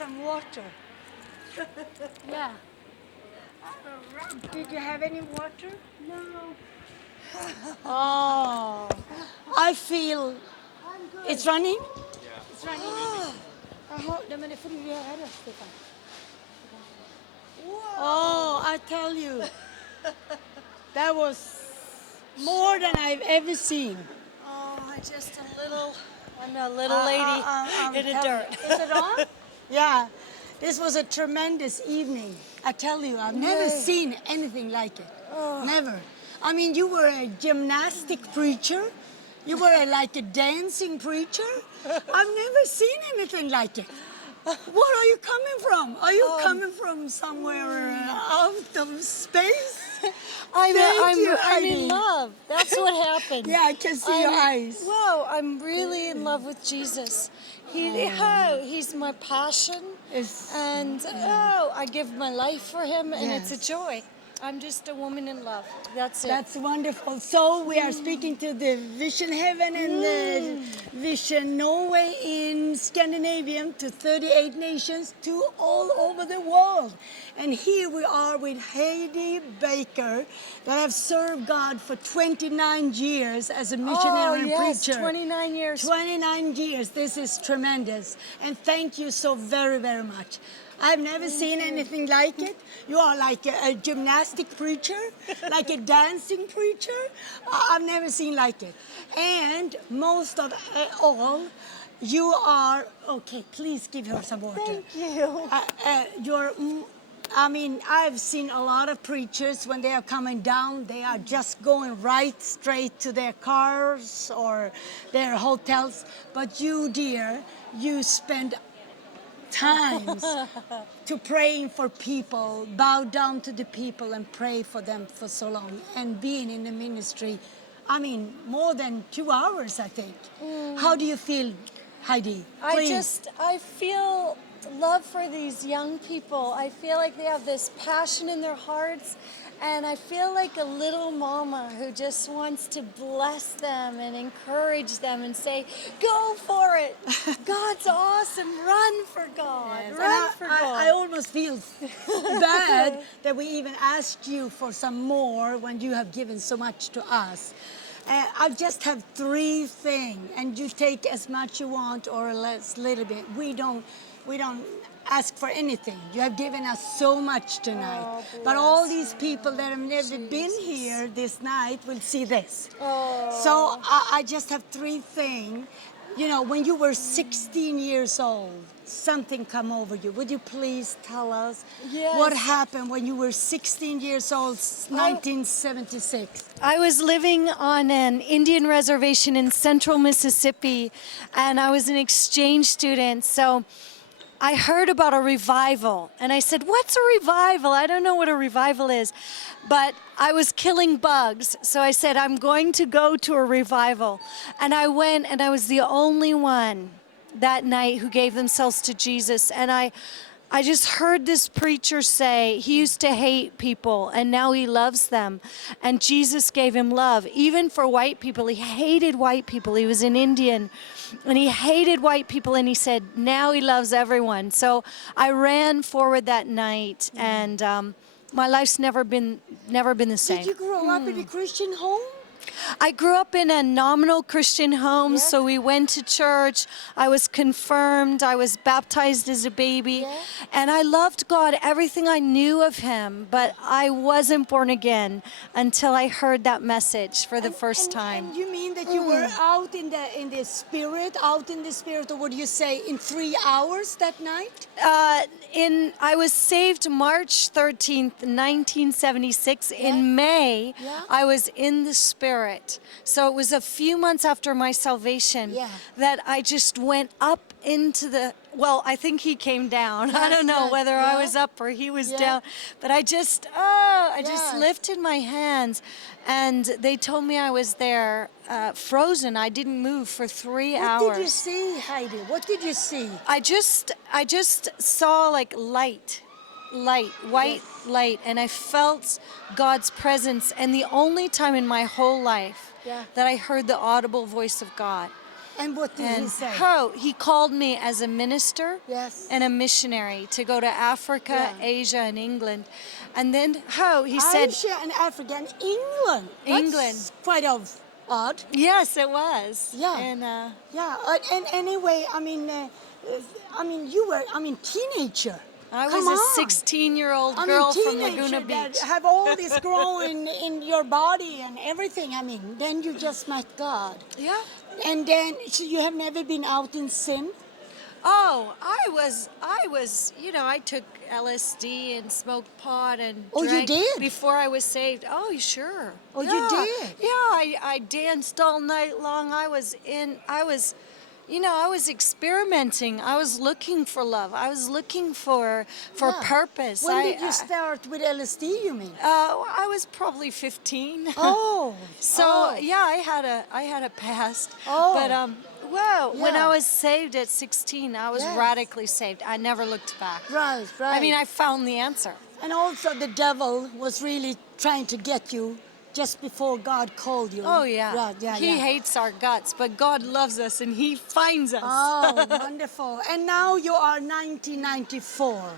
some water. Yeah. Did you have any water? No. Oh, I feel it's running. It's running. Men det får du göra det, Stefan. Oh, I tell you, that was more than I've ever seen. Oh, I'm a little lady in the dirt. Is it on? Yeah, this was a tremendous evening. I tell you, I've never seen anything like it. Never. I mean, you were a gymnastic preacher. You were like a dancing preacher. I've never seen anything like it. What are you coming from? Are you coming from somewhere out of space? I'm in love. That's what happened. Yeah, I can see your eyes. Wow, I'm really in love with Jesus. He's my passion, and I give my life for him, and it's a joy. I'm just a woman in love. That's it. That's wonderful. So we are speaking to the Vision Heaven and the Vision Norway in Scandinavia, to 38 nations, to all over the world. And here we are with Heidi Baker, that have served God for 29 years as a missionary and preacher. 29 years. 29 years. This is tremendous. And thank you so very, very much. I've never seen anything like it. You are like a gymnastic preacher, like a dancing preacher. I've never seen like it. And most of all, you are, okay, please give her some water. Thank you. I've seen a lot of preachers, when they are coming down, they are just going right straight to their cars or their hotels. But you, dear, you spend times to praying for people, bow down to the people and pray for them for so long, and being in the ministry, more than 2 hours, I think. How do you feel, Heidi? Please. I feel love for these young people. I feel like they have this passion in their hearts, and I feel like a little mama who just wants to bless them and encourage them and say, go for it. God's awesome. Run for God. Yes. Run for God. I almost feel bad that we even asked you for some more when you have given so much to us. I just have 3 things, and you take as much you want or less, little bit. We don't ask for anything. You have given us so much tonight. But all these people that have never been here this night will see this. So I just have 3 things. You know, when you were 16 years old, something come over you. Would you please tell us what happened when you were 16 years old, 1976? I was living on an Indian reservation in central Mississippi, and I was an exchange student. So I heard about a revival, and I said, what's a revival? I don't know what a revival is. But I was killing bugs, so I said, I'm going to go to a revival. And I went, and I was the only one that night who gave themselves to Jesus. And I just heard this preacher say he used to hate people, and now he loves them. And Jesus gave him love, even for white people. He hated white people. He was an Indian, and he hated white people, and he said, now he loves everyone. So I ran forward that night, and my life's never been the same. Did you grow up in a Christian home? I grew up in a nominal Christian home, so we went to church. I was confirmed. I was baptized as a baby. And I loved God, everything I knew of him, but I wasn't born again until I heard that message for the first time. And you mean that you were out in the spirit, or would you say in 3 hours that night? I was saved March 13th, 1976. In May, I was in the Spirit. So it was a few months after my salvation that I just went up into the, well, I think he came down. I don't know whether I was up or he was down. But I just lifted my hands, and they told me I was there frozen. I didn't move for 3 hours. What did you see, Heidi? What did you see? I just saw like white light, and I felt God's presence. And the only time in my whole life that I heard the audible voice of God. And what did he And say? he called me as a minister Yes. and a missionary to go to Africa, Yeah. Asia, and England. And then he said, Asia and Africa and England. England. That's quite odd. yes, it was. Yeah. And Yeah. And anyway, you were, teenager. I Come was on. a 16-year-old girl from Teenager Laguna that Beach. have all this growing in your body and everything. Then you just met God. Yeah. And then, so you have never been out in sin? Oh, I was, I took LSD and smoked pot and Oh, you drank did? before I was saved. Oh, sure. Oh, you Yeah. did? Yeah, I danced all night long. I was experimenting. I was looking for love. I was looking for Yeah. purpose. When did you start with LSD, you mean? I was probably 15. Oh. So oh. yeah, I had a past. Oh. But when Yeah. I was saved at 16, I was Yes. radically saved. I never looked back. Right, right. I mean, I found the answer. And also the devil was really trying to get you just before God called you. Oh yeah. Right, yeah, He yeah. hates our guts, but God loves us and He finds us. Oh, wonderful. And now you are 1994.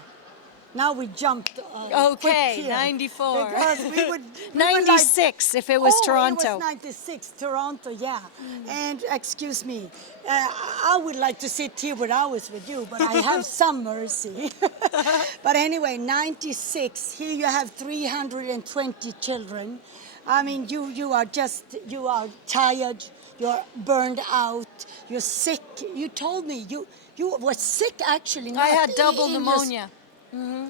Now we jumped quick Okay, here. 94. Because we would 96 if it was Toronto. It was 96, Toronto, yeah. And excuse me, I would like to sit here for hours with you, but I have some mercy. But anyway, 96, here you have 320 children. You are tired, you're burned out, you're sick. You told me you were sick actually. I had not double in your- pneumonia.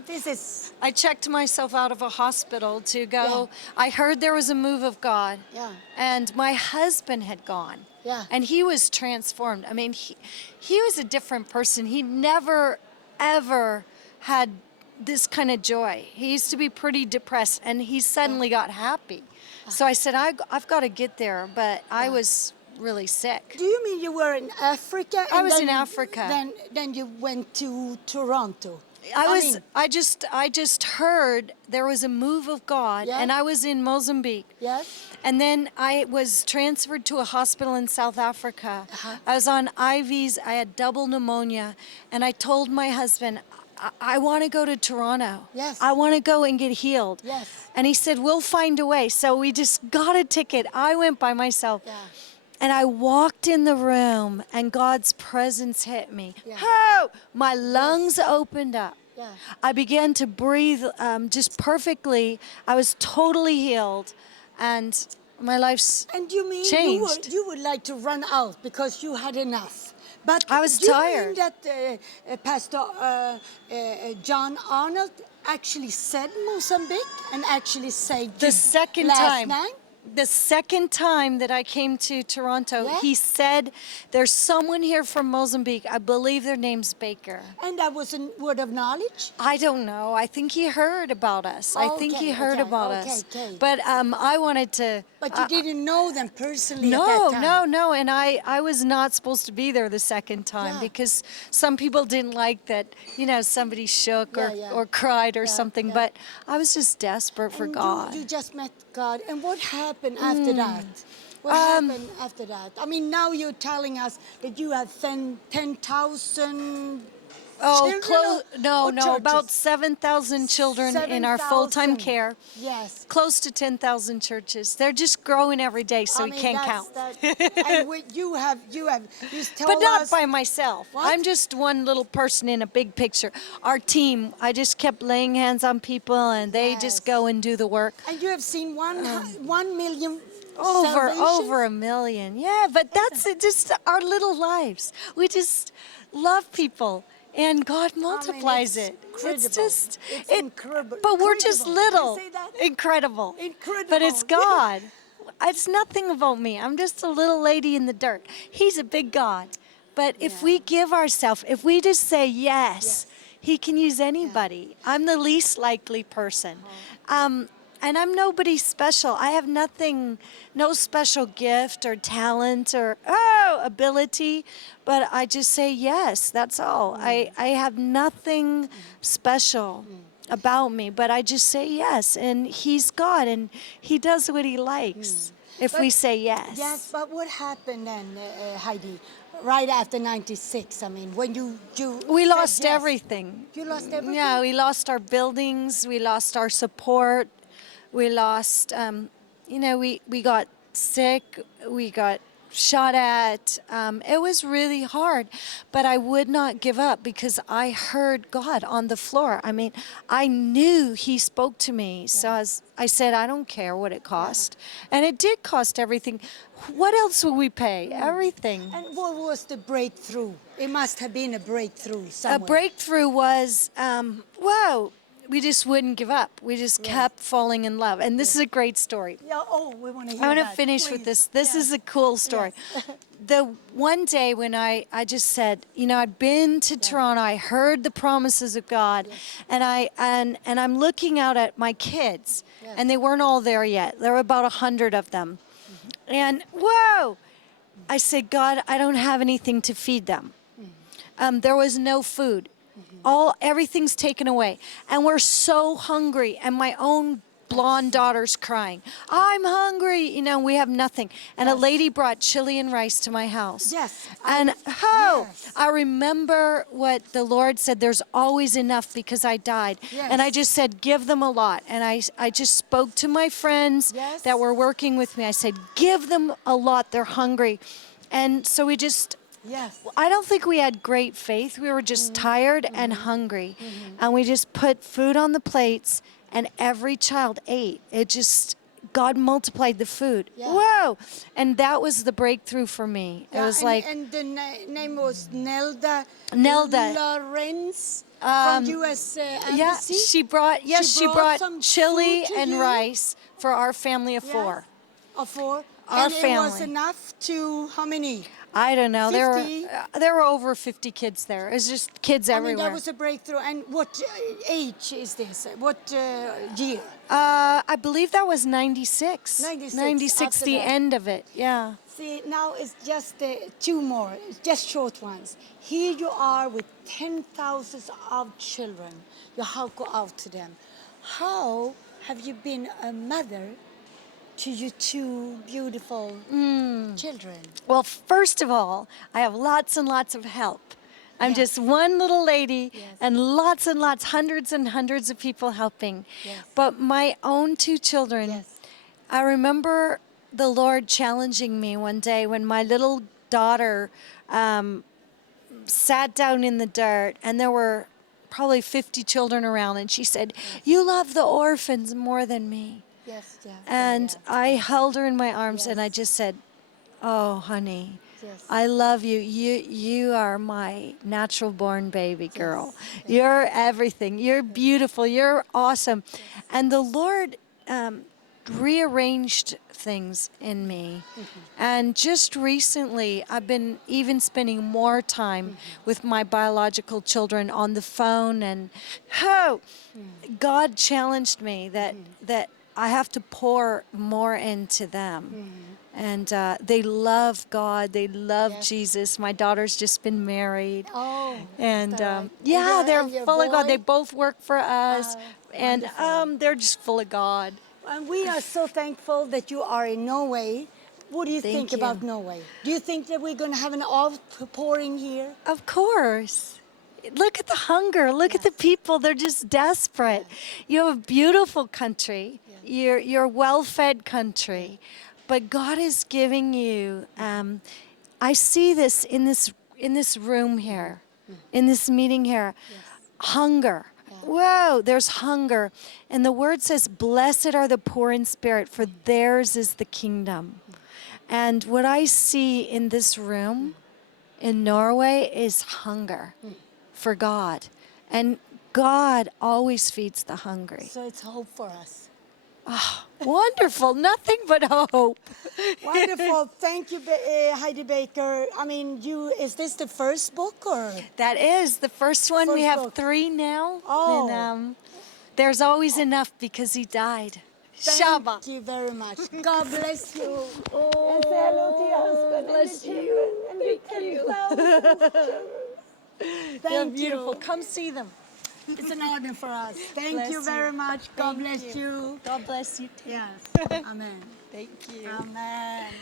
This is, I checked myself out of a hospital to go. Yeah. I heard there was a move of God. Yeah. And my husband had gone. Yeah. And he was transformed. I mean, he was a different person. He never, ever had this kind of joy. He used to be pretty depressed, and he suddenly got happy. So I said, I've got to get there, but I was really sick. do you mean you were in Africa? I was then in Africa. Then you went to Toronto. I just heard there was a move of God, Yeah. and I was in Mozambique. Yes. And then I was transferred to a hospital in South Africa. Uh-huh. I was on IVs. I had double pneumonia, and I told my husband, I want to go to Toronto. Yes. I want to go and get healed. Yes. And he said, we'll find a way. So we just got a ticket. I went by myself. Yeah. And I walked in the room, and God's presence hit me. Yeah. Oh, my lungs opened up. Yeah. I began to breathe just perfectly. I was totally healed, and my life's And you mean changed. you would like to run out because you had enough? But I was do you tired. mean that Pastor John Arnold actually said Mozambique and actually said The second last time. night? The second time that I came to Toronto, Yeah? he said, there's someone here from Mozambique. I believe their name's Baker. And that was a word of knowledge? I don't know. I think he heard about us. I think he Okay, heard okay, about okay, us. okay. But I wanted to. But you didn't know them personally at No, that time? no. And I was not supposed to be there the second time Yeah. because some people didn't like that, somebody shook Yeah, yeah. or cried or Yeah, something. yeah. But I was just desperate for And God. You just met God. And what happened after that? What Um, happened after that? Now you're telling us that you have 10,000 children No, or about churches? 7,000 children in our full-time 7,000. care. Yes. Close to 10,000 churches. They're just growing every day, so we can't count. And you tell But not us, by myself. What? I'm just one little person in a big picture. Our team, I just kept laying hands on people, and they Yes. just go and do the work. and you have seen 1 million Over salvations? a million. Yeah, but that's just our little lives. We just love people. And God multiplies it's it. incredible. It's just, It's it, incredible. but we're just Incredible. little. You say that? Incredible. Incredible. But it's Yeah. God. It's nothing about me. I'm just a little lady in the dirt. He's a big God. But if we give ourselves, if we just say yes, He can use anybody. I'm the least likely person. And I'm nobody special. I have nothing, no special gift or talent or ability, but I just say yes, that's all. I have nothing special about me, but I just say yes, and He's God, and He does what He likes. if we say yes. Yes, but what happened then, Heidi? Right after '96, I mean, when you We said lost yes. everything. You lost everything? Yeah, we lost our buildings, we lost our support, we lost, we got sick, we got shot at. It was really hard, but I would not give up because I heard God on the floor. I mean, I knew He spoke to me. So I said, I don't care what it cost. And it did cost everything. What else would we pay? Everything. And what was the breakthrough? It must have been a breakthrough A somewhere. breakthrough was, wow, we just wouldn't give up. We just kept falling in love. And this is a great story. Yeah, oh, we want to hear I want to that. finish with Please. this. This is a cool story. The one day when I just said, I'd been to Toronto, I heard the promises of God, and I'm looking out at my kids, and they weren't all there yet. There were about 100 of them. And whoa, I said, God, I don't have anything to feed them. There was no food. Everything's taken away. And we're so hungry. And my own blonde daughter's crying, I'm hungry. We have nothing. And a lady brought chili and rice to my house. Yes. And I remember what the Lord said, there's always enough because I died. Yes. And I just said, give them a lot. And I just spoke to my friends that were working with me. I said, give them a lot. They're hungry. And so we just, I don't think we had great faith. We were just tired and hungry. And we just put food on the plates and every child ate. It just, God multiplied the food. Whoa! And that was the breakthrough for me. It was and the name was Nelda Lorenz from U.S. Embassy? Yeah, she brought some chili food to and you? rice for our family of 4. Of 4? Our and family. It was enough to how many? I don't know. 50? There were over 50 kids there. It was just kids everywhere. I mean, that was a breakthrough. And what age is this? What year? I believe that was 96. 96, the that. end of it, yeah. See, now it's just 2 more, just short ones. Here you are with 10,000s of children. You have to go out to them. How have you been a mother to your 2 beautiful children? Well, first of all, I have lots and lots of help. I'm just one little lady and lots, hundreds and hundreds of people helping. But my own 2 children, I remember the Lord challenging me one day when my little daughter sat down in the dirt and there were probably 50 children around, and she said, you love the orphans more than me. And I held her in my arms and I just said, oh, honey, I love you. You are my natural born baby girl. You're everything. You're beautiful. You're awesome. And the Lord rearranged things in me. And just recently, I've been even spending more time with my biological children on the phone. And God challenged me that I have to pour more into them. And they love God. They love Jesus. My daughter's just been married. Oh, and right. they're and your full of God. boy? They both work for us. And wonderful. they're just full of God. And we are so thankful that you are in Norway. What do you Thank think you. about Norway? Do you think that we're going to have an outpouring here? Of course. Look at the hunger. Look at the people. They're just desperate. You have a beautiful country. You're a well-fed country. But God is giving you, I see this in this room here, in this meeting here, hunger. Whoa, there's hunger. And the word says, blessed are the poor in spirit, for theirs is the kingdom. And what I see in this room in Norway is hunger for God. And God always feeds the hungry. So it's hope for us. Oh, wonderful. Nothing but hope. Wonderful. Thank you, Heidi Baker. I mean, is this the first book or? That is the first one. We First have book. 3 now. Oh. And there's always enough because he died. Thank you very much. God bless you. Oh, and say hello to your husband bless and your you. children and your 10,000 children. They're Thank beautiful. you. Come see them. It's an honor for us. Thank Bless you very you. much. God Thank bless you. God bless you too. Yes. Amen. Thank you. Amen.